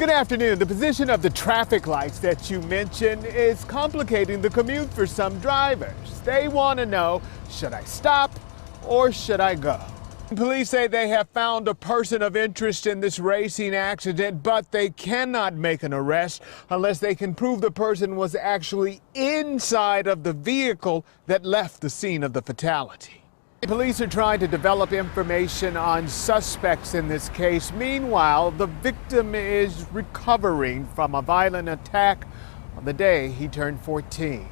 Good afternoon. The position of the traffic lights that you mentioned is complicating the commute for some drivers. They want to know, should I stop or should I go? Police say they have found a person of interest in this racing accident, but they cannot make an arrest unless they can prove the person was actually inside of the vehicle that left the scene of the fatality. Police are trying to develop information on suspects in this case. Meanwhile, the victim is recovering from a violent attack on the day he turned 14.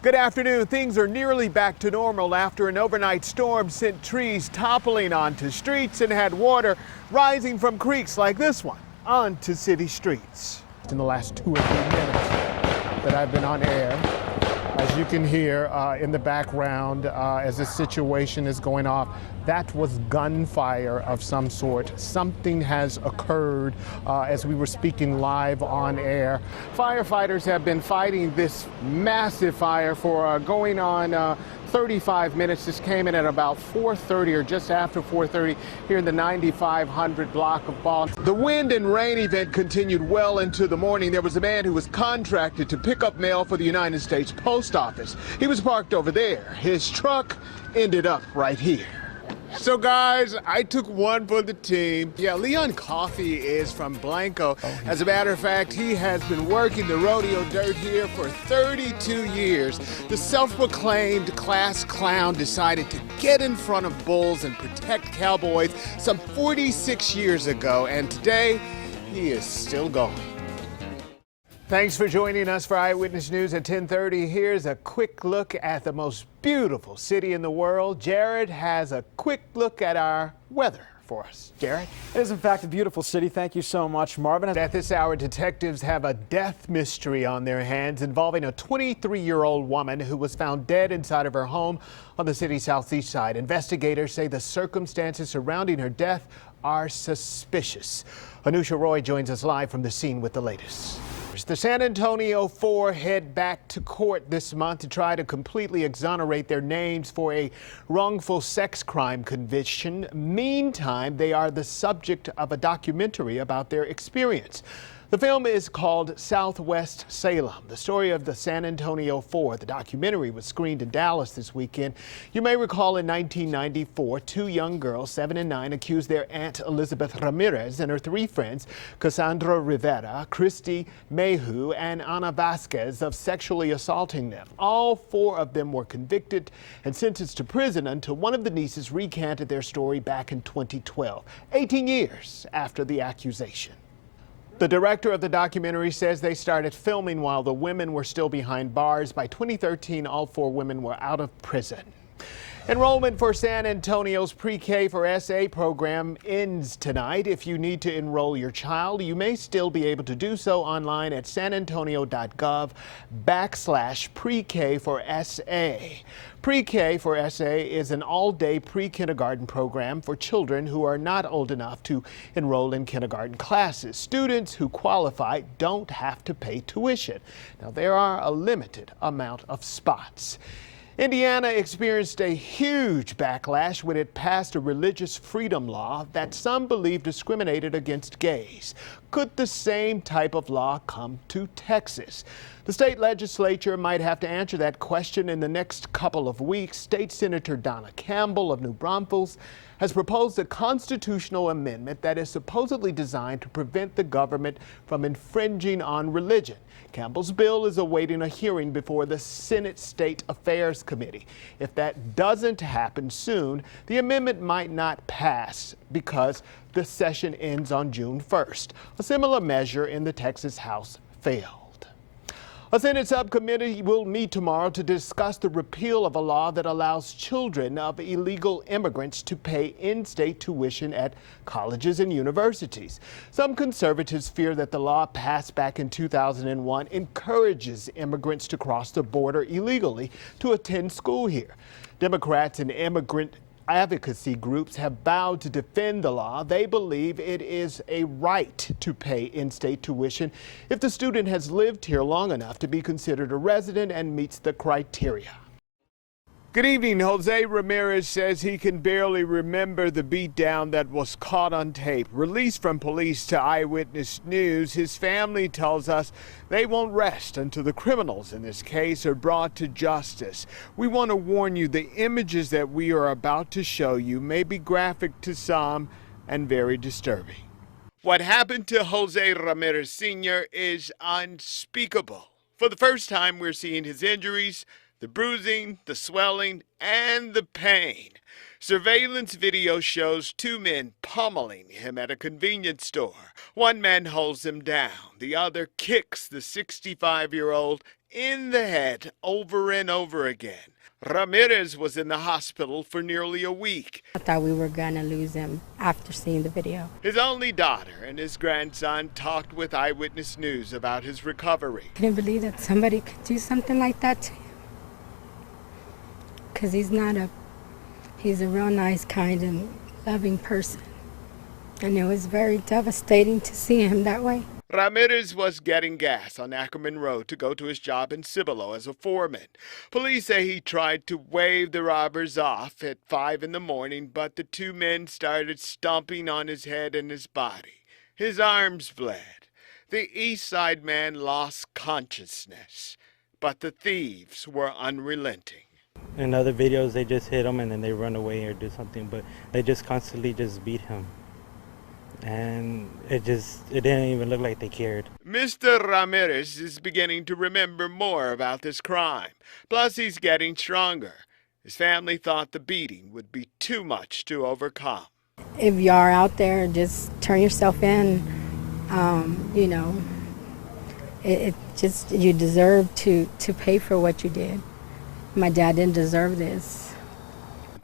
Good afternoon. Things are nearly back to normal after an overnight storm sent trees toppling onto streets and had water rising from creeks like this one onto city streets. In the last 2 or 3 minutes that I've been on air, as you can hear in the background as this situation is going off, that was gunfire of some sort. Something has occurred as we were speaking live on air. Firefighters have been fighting this massive fire for going on 35 minutes. This came in at about 4:30 or just after 4:30 here in the 9500 block of Boston. The wind and rain event continued well into the morning. There was a man who was contracted to pick up mail for the United States Post Office. He was parked over there. His truck ended up right here. So guys, I took one for the team. Yeah, Leon Coffey is from Blanco. As a matter of fact, he has been working the rodeo dirt here for 32 years. The self-proclaimed class clown decided to get in front of bulls and protect cowboys some 46 years ago, and today he is still going. Thanks for joining us for Eyewitness News at 10:30. Here's a quick look at the most beautiful city in the world. Jared has a quick look at our weather for us. Jared? It is, in fact, a beautiful city. Thank you so much, Marvin. At this hour, detectives have a death mystery on their hands involving a 23-year-old woman who was found dead inside of her home on the city's southeast side. Investigators say the circumstances surrounding her death are suspicious. Anusha Roy joins us live from the scene with the latest. The San Antonio Four head back to court this month to try to completely exonerate their names for a wrongful sex crime conviction. Meantime, they are the subject of a documentary about their experience. The film is called Southwest Salem, the story of the San Antonio Four. The documentary was screened in Dallas this weekend. You may recall in 1994, 2 young girls, 7 and 9, accused their aunt Elizabeth Ramirez and her 3 friends, Cassandra Rivera, Christy Mayhew, and Ana Vasquez, of sexually assaulting them. All 4 of them were convicted and sentenced to prison until one of the nieces recanted their story back in 2012, 18 years after the accusation. The director of the documentary says they started filming while the women were still behind bars. By 2013, all 4 women were out of prison. Enrollment for San Antonio's Pre-K for SA program ends tonight. If you need to enroll your child, you may still be able to do so online at sanantonio.gov/Pre-K for SA. Pre-K for SA is an all-day pre-kindergarten program for children who are not old enough to enroll in kindergarten classes. Students who qualify don't have to pay tuition. Now, there are a limited amount of spots. Indiana experienced a huge backlash when it passed a religious freedom law that some believe discriminated against gays. Could the same type of law come to Texas? The state legislature might have to answer that question in the next couple of weeks. State Senator Donna Campbell of New Braunfels has proposed a constitutional amendment that is supposedly designed to prevent the government from infringing on religion. Campbell's bill is awaiting a hearing before the Senate State Affairs Committee. If that doesn't happen soon, the amendment might not pass because the session ends on June 1st. A similar measure in the Texas House failed. A Senate subcommittee will meet tomorrow to discuss the repeal of a law that allows children of illegal immigrants to pay in-state tuition at colleges and universities. Some conservatives fear that the law passed back in 2001 encourages immigrants to cross the border illegally to attend school here. Democrats and immigrant advocacy groups have vowed to defend the law. They believe it is a right to pay in-state tuition if the student has lived here long enough to be considered a resident and meets the criteria. Good evening. Jose Ramirez says he can barely remember the beatdown that was caught on tape. Released from police to Eyewitness News, his family tells us they won't rest until the criminals in this case are brought to justice. We want to warn you, the images that we are about to show you may be graphic to some and very disturbing. What happened to Jose Ramirez Sr. is unspeakable. For the first time, we're seeing his injuries, the bruising, the swelling, and the pain. Surveillance video shows two men pummeling him at a convenience store. One man holds him down. The other kicks the 65-year-old in the head over and over again. Ramirez was in the hospital for nearly a week. I thought we were going to lose him after seeing the video. His only daughter and his grandson talked with Eyewitness News about his recovery. I couldn't believe that somebody could do something like that to him. Because he's a real nice, kind, and loving person. And it was very devastating to see him that way. Ramirez was getting gas on Ackerman Road to go to his job in Cibolo as a foreman. Police say he tried to wave the robbers off at 5 in the morning, but the two men started stomping on his head and his body. His arms bled. The East Side man lost consciousness, but the thieves were unrelenting. In other videos, they just hit him and then they run away or do something, but they just constantly just beat him. And it didn't even look like they cared. Mr. Ramirez is beginning to remember more about this crime. Plus, he's getting stronger. His family thought the beating would be too much to overcome. If you are out there, just turn yourself in. You know, you deserve to pay for what you did. My dad didn't deserve this.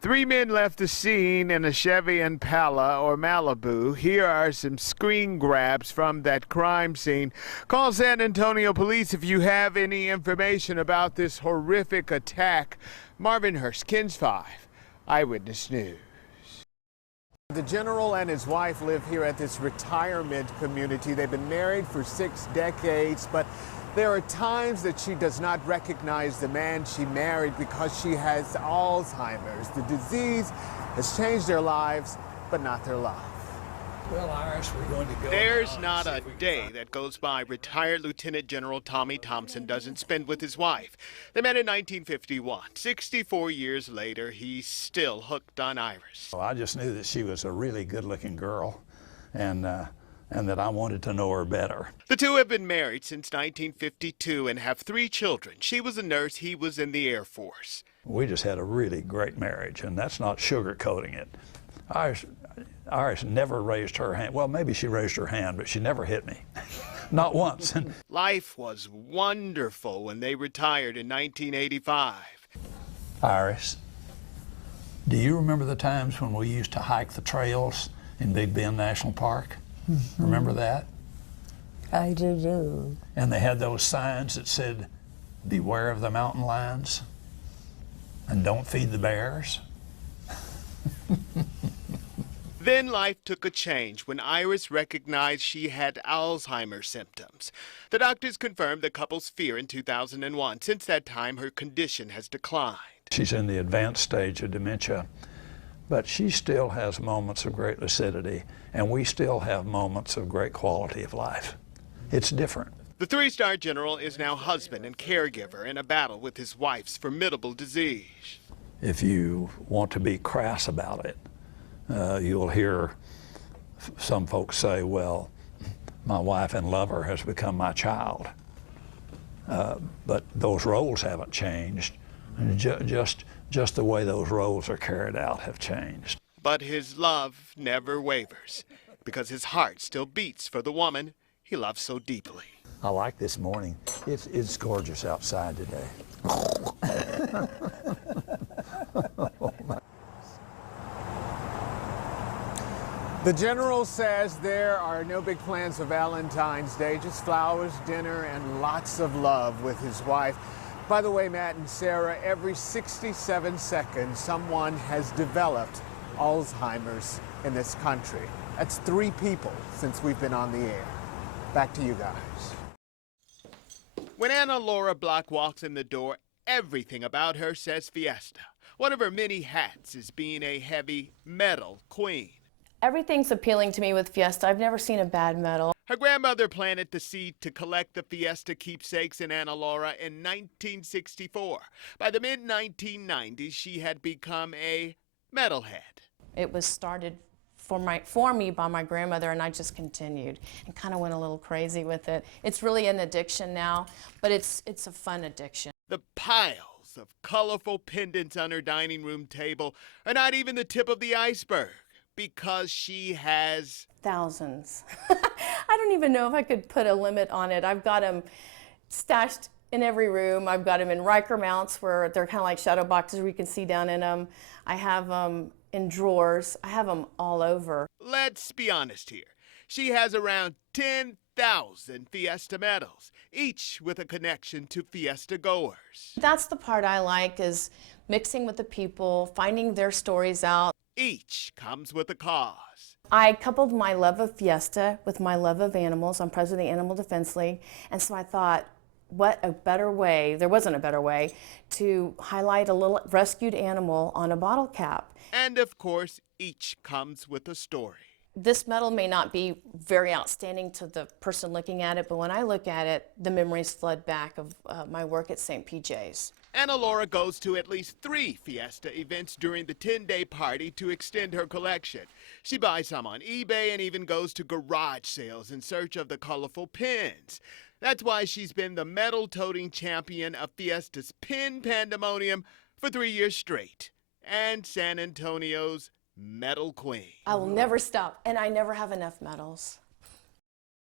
3 men left the scene in a Chevy Impala or Malibu. Here are some screen grabs from that crime scene. Call San Antonio Police if you have any information about this horrific attack. Marvin Hurst, KENS 5, Eyewitness News. The general and his wife live here at this retirement community. They've been married for 6 decades, but there are times that she does not recognize the man she married because she has Alzheimer's. The disease has changed their lives, but not their life. Well, Iris, we're going to go. There's not a day that goes by retired Lieutenant General Tommy Thompson doesn't spend with his wife. They met in 1951. 64 years later, he's still hooked on Iris. Well, I just knew that she was a really good-looking girl, and that I wanted to know her better. The two have been married since 1952 and have 3 children. She was a nurse, he was in the Air Force. We just had a really great marriage, and that's not sugarcoating it. Iris never raised her hand. Well, maybe she raised her hand, but she never hit me. Not once. Life was wonderful when they retired in 1985. Iris, do you remember the times when we used to hike the trails in Big Bend National Park? Mm-hmm. Remember that? I do. And they had those signs that said, "Beware of the mountain lions," and "Don't feed the bears." Then life took a change when Iris recognized she had Alzheimer's symptoms. The doctors confirmed the couple's fear in 2001. Since that time, her condition has declined. She's in the advanced stage of dementia, but she still has moments of great lucidity, and we still have moments of great quality of life. It's different. The 3-star general is now husband and caregiver in a battle with his wife's formidable disease. If you want to be crass about it, you'll hear some folks say, well, my wife and lover has become my child. But those roles haven't changed. Just the way those roles are carried out have changed. But his love never wavers because his heart still beats for the woman he loves so deeply. I like this morning. It's gorgeous outside today. The general says there are no big plans for Valentine's Day, just flowers, dinner, and lots of love with his wife. By the way, Matt and Sarah, every 67 seconds, someone has developed Alzheimer's in this country. That's 3 people since we've been on the air. Back to you guys. When Anna Laura Block walks in the door, everything about her says fiesta. One of her many hats is being a heavy metal queen. Everything's appealing to me with Fiesta. I've never seen a bad medal. Her grandmother planted the seed to collect the Fiesta keepsakes in Ana Laura in 1964. By the mid-1990s, she had become a metalhead. It was started for me by my grandmother, and I just continued and kind of went a little crazy with it. It's really an addiction now, but it's a fun addiction. The piles of colorful pendants on her dining room table are not even the tip of the iceberg, because she has thousands. I don't even know if I could put a limit on it. I've got them stashed in every room. I've got them in Riker mounts where they're kind of like shadow boxes where you can see down in them. I have them in drawers. I have them all over. Let's be honest here. She has around 10,000 Fiesta medals, each with a connection to Fiesta goers. That's the part I like, is mixing with the people, finding their stories out. Each comes with a cause. I coupled my love of Fiesta with my love of animals. I'm president of the Animal Defense League, and so I thought, what a better way, there wasn't a better way, to highlight a little rescued animal on a bottle cap. And of course, each comes with a story. This medal may not be very outstanding to the person looking at it, but when I look at it, the memories flood back of my work at St. PJ's. Ana Laura goes to at least 3 Fiesta events during the 10-day party to extend her collection. She buys some on eBay and even goes to garage sales in search of the colorful pins. That's why she's been the medal-toting champion of Fiesta's Pin Pandemonium for 3 years straight, and San Antonio's Medal Queen. I will never stop, and I never have enough medals.